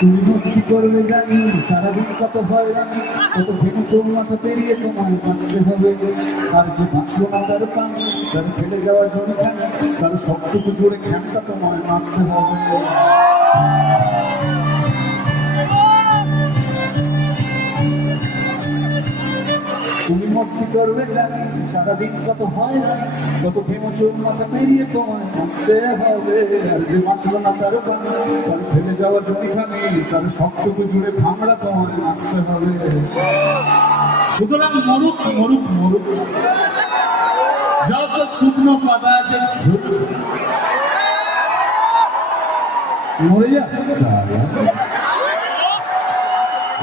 তুমি মস্তি করবে জানি, সারাদিন কত হয়রানি, কত ভেঙে চৌমাথা পেরিয়ে তোমায় বাঁচতে হবে। তার যে বাঁচলো না তার পানি, তার ফেলে যাওয়া জমিখানি, তার সবটুকু জোরে খ্যানটা তোমায় বাঁচতে হবে। তুমি মস্তি করবে জানি, সারাদিন কত হয়রানি, কত ভেঙে চৌমাথা পেরিয়ে তোমায় বাঁচতে হবে। আর যে বাঁচলো না তার পানি, তার ফেলে যাওয়া জমিখানি, তার সবটুকু জুড়ে ভাঙড়া তোমায় বাঁচতে হবে। সুতরাং মরুক মরুক মরুক, যত শুকনো পাতা আছে মরে যা।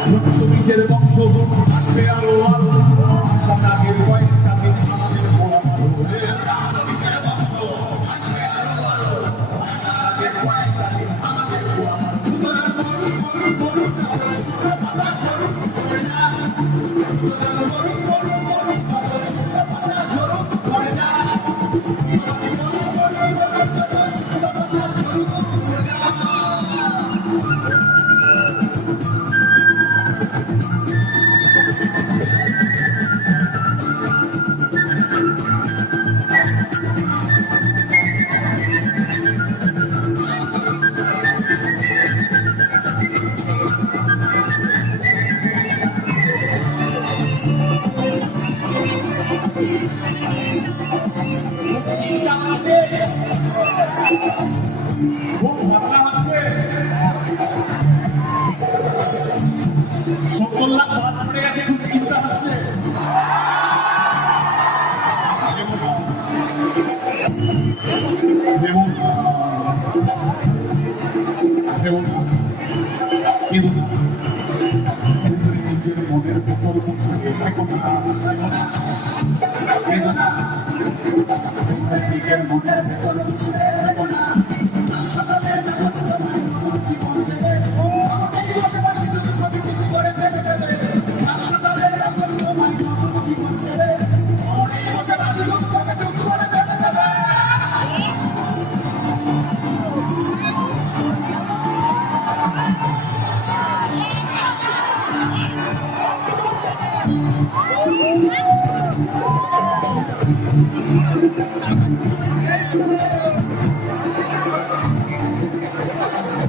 ছোট্ট বীজের বংশ আসবে আরো আরো, আশা নাগের কয়েকটা দিন আমাদের বরাদ্দ হয়ে। বীজের বংশ আসবে আরো আরো, আশা নাগের কয়েকটা দিন আমাদের বরাদ্দ। সুতরাং মরুক মরুক মরুক, পাতা ঝরুক পড়ে যা। সুতরাং মরুক মরুক মরুক, পাতা ঝরুক পড়ে যা। মরুক মরুক মরুক, পাতা ঝরুক পড়ে যা। খুব ঘটনা হচ্ছে, 70 লাখ বাদ পড়ে গেছে, খুব চিন্তা হচ্ছে। নিজের মনের ভেতর বসে থেকো না, নিজের মনের ভেতর বসে থেকো না। সকালের ব্যবস্থা নাই জীবন দেবে, আশেপাশে দুঃখ বিপুল করে ফেলে দেবে। সকালের ব্যবস্থা নাই জীবন দেবে, আশেপাশে দুঃখ বিপুল করে ফেলে দেবে।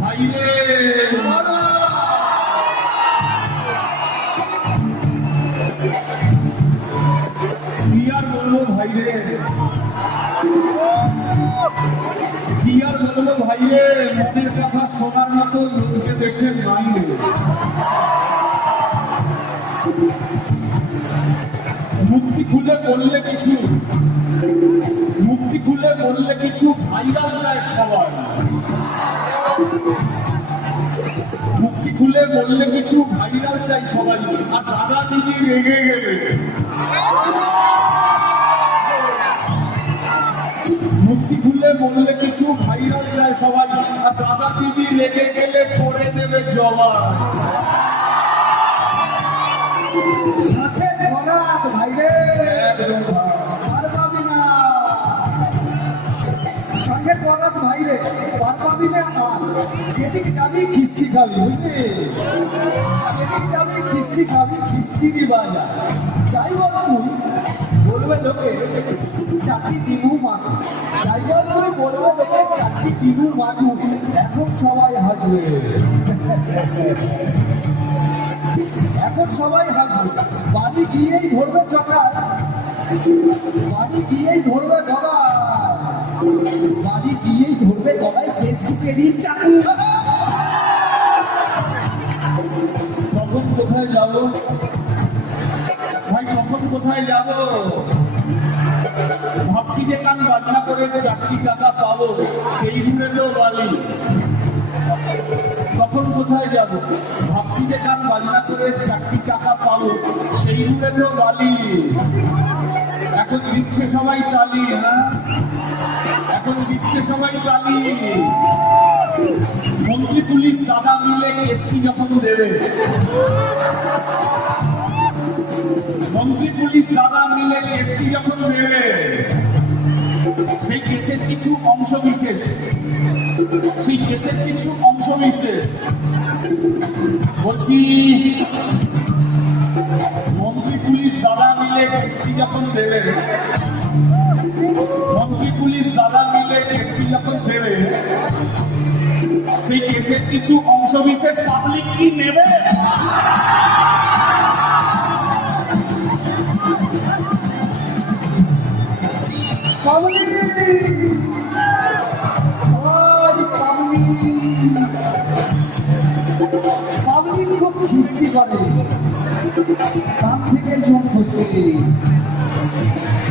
ভাইরে কি আর বলবো ভাইরে, কি আর বলবো ভাইরে, মনের কথা শোনার মতো লোক যে দেশে নাই রে। মুক্তি খুলে বললে কিছু, মুক্তি খুলে বললে কিছু ভাইরাল চায় সবাই। মুক্তি খুলে বললে কিছু ভাইরাল চাই সবাই, আর দাদা দিদি রেগে গেলে, মুক্তি খুলে বললে কিছু ভাইরাল চায় সবাই, আর দাদা দিদি রেগে গেলে করে দেবে জবাব। সাথে বরাত ভাইরে, একদম আর পাবি না। সঙ্গে বরাত ভাইরে, পার পাবি না। আর যেদিক যাবি খিস্তি খাবি, বুঝলি? যেদিক যাবি খিস্তি খাবি, খিস্তিরই বাজার। যাই বল তুই, বলবে লোকে চারটি দিনু মানু। যাই বল তুই, বলবে লোকে চারটি দিনু মানু। এখন সবাই হাসবে, এখন সবাই হাসবে। বাড়ি গিয়েই ধরবে চকার, বাড়ি গিয়েই ধরবে গলায়, বাড়ি গিয়েই ধরবে গলায় ফেসবুকেরই চাকু। তখন কোথায় যাব ভাই, তখন কোথায় যাব? ভাবছি যে কান বাজনা করে 4টি টাকা পাবো, সেই ঘুরে তো বালি। তখন কোথায় যাব? ভাবছি যে কান বাজনা করে 4টি টাকা পাবো, সেই ঘুরে তো বালি। এখন দিচ্ছে সবাই তালি, হ্যাঁ এখন দিচ্ছে সবাই তালি। মন্ত্রী পুলিশ দাদা মিলে কেসটি যখন দেবে, মন্ত্রী পুলিশ দাদা মিলে কেসটি যখন দেবে, সেই কেসের কিছু অংশ বিশেষ, সেই কেসের কিছু অংশ বিশেষ বলছি মন্ত্রী পুলিশ দাদা মিলে কেসটি যখন দেবে, মন্ত্রী পুলিশ দাদা মিলে কেসটি যখন দেবে, সেই কেসের কিছু অংশ বিশেষ পাবলিক কি নেবে? পাবলিক খুব খিস্তি করে, পাপ থেকে চুন খসে।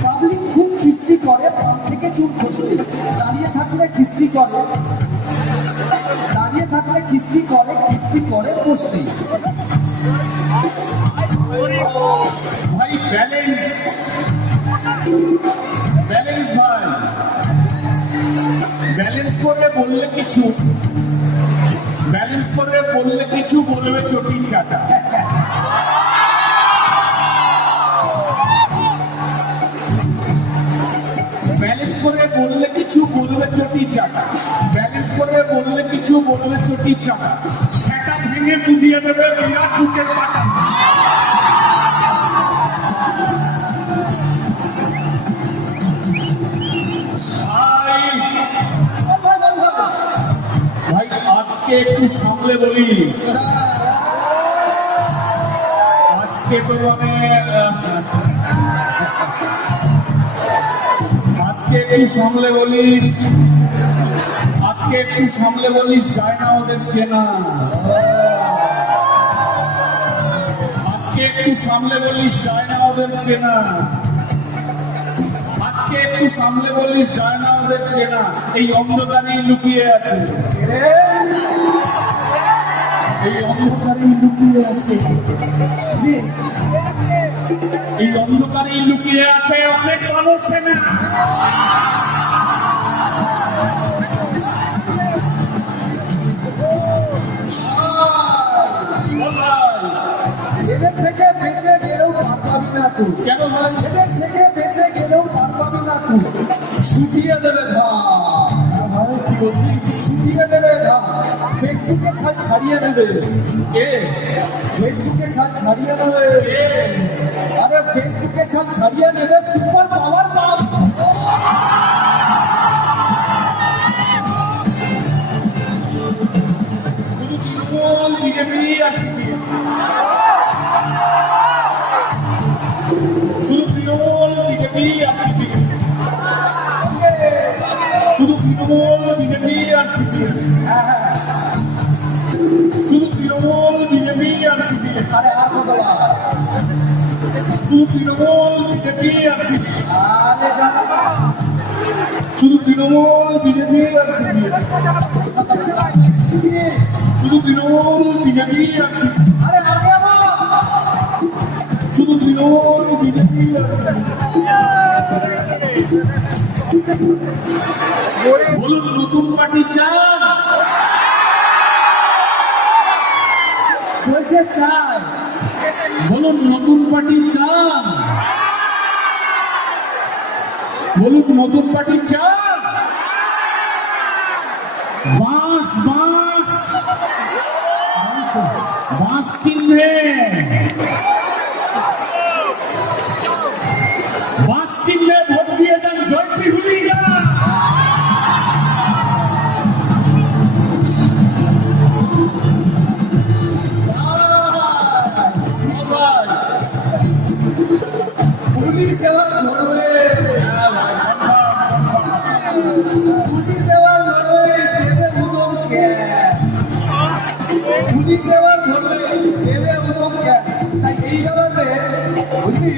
পাবলিক খুব খিস্তি করে, পাপ থেকে চুন খসে। দাঁড়িয়ে থাকলে খিস্তি করে, দাঁড়িয়ে থাকলে খিস্তি করে, খিস্তি করে বসতে। ভাই ব্যালেন্স, ব্যালেন্স ভাই, ব্যালেন্স করে বললে কিছু, ব্যালেন্স করে বললে কিছু, বলবে চটি চাটা। ব্যালেন্স করে বললে কিছু, বলবে চটি চাটা। ব্যালেন্স করে বললে কিছু, বলবে চটি চাটা। সেটা ভেঙে বুঝিয়ে দেবে বিরাট বুকের পাটা। ভাই আজকে একটু সামলে বলি, আজকে তো আমি আজকে একটু সামলে বলিস, আজকে একটু সামলে বলিস, যায় না ওদের চেনা। আজকে একটু সামলে বলিস, যায় না ওদের চেনা। আজকে একটু সামলে বলিস, যায় না ওদের চেনা। এই অন্ধকারেই লুকিয়ে আছে, এই অন্ধকারেই লুকিয়ে আছে, এই অন্ধকারেই লুকিয়ে আছে অনেক মানুষ সেনা। এদের থেকে বেঁচে গেলেও পার পাবি না তুই। কেন ভাই? এদের থেকে বেঁচে গেলেও পার পাবি না তুই। ছুটিয়ে দেবে ধান, ভাই কি বলছি? ছুটিয়ে দেবে ধান। ফেসবুকে ছাল ছাড়িয়ে দেবে, কে? ফেসবুকে ছাল ছাড়িয়ে দেবে। কে? আরে ফেসবুকে ছাল ছাড়িয়ে নেবে সুপার পাওয়ার বাপ। শুধু তৃণমূল, বিজেপি আর সিপিএম, শুধু তৃণমূল, বিজেপি আর সিপিএম, শুধু তৃণমূল, বিজেপি আর সিপিএম, শুধু তৃণমূল, বিজেপি আর সিপিএম, আরে আর কত লাভ? শুধু তৃণমূল, বিজেপি আর সিপিএম, আরে জানা শুধু তৃণমূল, বিজেপি আর সিপিএম, শুধু তৃণমূল, বিজেপি আর সিপিএম, আরে আগে আমার শুধু তৃণমূল, বিজেপি আর সিপিএম। বলুন নতুন পার্টি চান? বলছে চাই, বলুন নতুন পার্টি চান? বলুন নতুন পার্টি চান? বাঁশ, বাঁশ, বাঁশ চিহ্নে, বাঁশ চিহ্নে ভোট দিয়ে যান জয়শ্রী হুলিয়া। পুলিশ এবার ধরবে, পুলিশ এবার ধরবে, দেবে উদমকে, পুলিশ এবার ধরবে, দেবে উদমকে। তাই এই ব্যাপারে বুঝলি,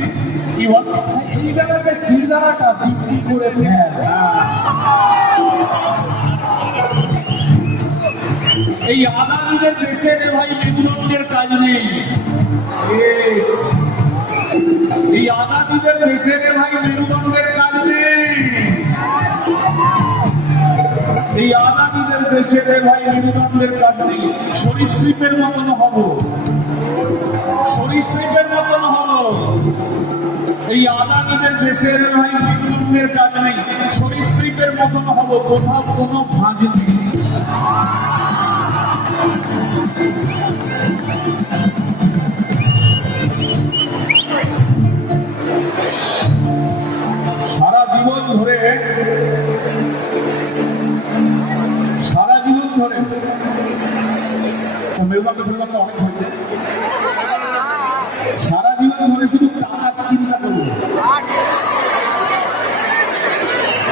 কি বল? তাই এই ব্যাপারে শিরদাঁড়াটা বিক্রি করে দেয়। এই আদানিদের দেশে রে ভাই মেরুদণ্ডের কাজ নেই। এই আদানিদের দেশে রে ভাই মেরুদণ্ডের কাজ নেই। এই আদানিদের দেশে রে ভাই মেরুদণ্ডের কাজ নেই। সরীসৃপের মতন হব, সরীসৃপের মতন হব। এই আদানিদের দেশে রে ভাই মেরুদণ্ডের কাজ নেই। সরীসৃপের মতন হব, কোথাও কোনো ভাঁজ নেই। ধরে মেরুদণ্ড ফেরুদণ্ড অনেক হয়েছে, সারা জীবন ধরে শুধু টাকার চিন্তা করবো,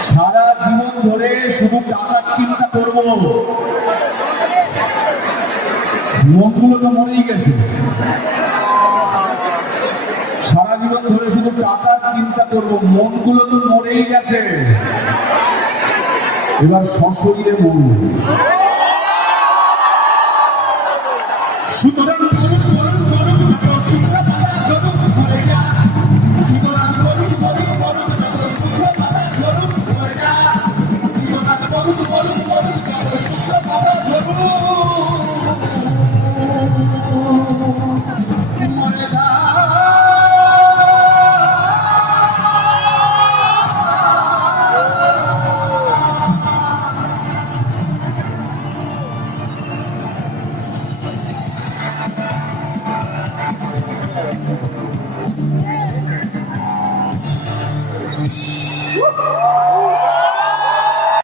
সারা জীবন ধরে শুধু টাকার চিন্তা করব, মনগুলো তো মরেই গেছে। সারা জীবন ধরে শুধু টাকার চিন্তা করব, মনগুলো তো মরেই গেছে। এবার সশরীরে মরব। সুতরাং করুন করুন করুন যত শুক্র পাতা ঝরুক মরে যা, সুতরাং করুন করুন করুন যত শুক্র পাতা ঝরুক মরে যা, সুতরাং করুন করুন করুন যত শুক্র পাতা ঝরুক মরে যা।